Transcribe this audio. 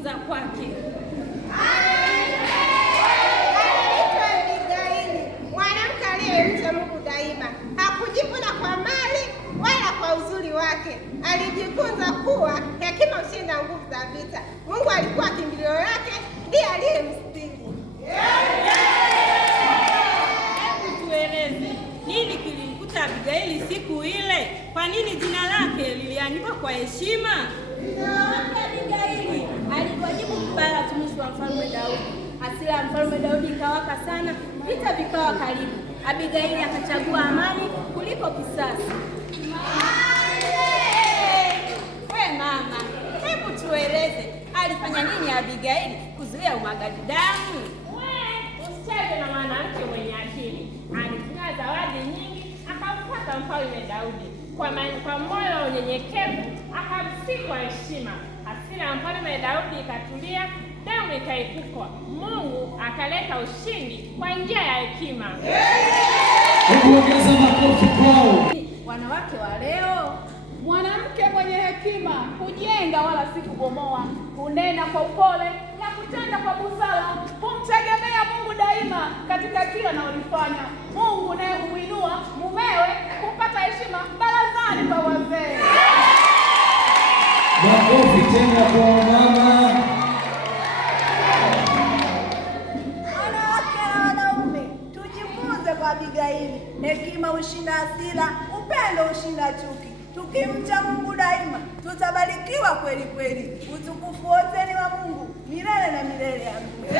kujifunza kwake. Anaitwa Abigaili, mwanamke aliyemcha Mungu daima. Hakujivuna kwa mali wala kwa uzuri wake. Alijifunza kuwa hekima hushinda nguvu za vita. Mungu alikuwa kimbilio lake, ndiye aliyemstiri. Hebu tueleze nini kilimkuta Abigaili siku ile? Kwa nini jina lake liliandikwa kwa heshima? Abigaili alipojibu kubaya tumishi wa Mfalme Daudi, hasira ya Mfalme Daudi ikawaka sana, vita vikawa karibu. Abigaili akachagua amani kuliko kisasi. We mama, hebu tueleze alifanya nini Abigaili kuzuia umwagaji damu? Usicheze na mwanamke mwenye akili. Alitumia zawadi nyingi akamfuata Mfalme Daudi kwa moyo wa unyenyekevu, akamsihi kwa heshima. Hasira ya Mfalme Daudi ikatulia, damu ikaepukwa. Mungu akaleta ushindi kwa njia ya hekima. Ongeza makofi kwao. Wanawake wa leo, mwanamke mwenye hekima hujenga wala si kubomoa, hunena kwa upole na kutenda kwa busara, humtegemea Mungu daima katika kila analolifanya. Mungu naye humwinua mumewe kupata heshima barazani kwa wazee. Makofi tena kwa mama. Wanawake na wanaume, tujifunze kwa Abigaili. Hekima hushinda hasira, upendo hushinda chuki. Tukimcha Mungu daima, tutabarikiwa kweli kweli. Utukufu wote ni wa Mungu milele na milele. Amina.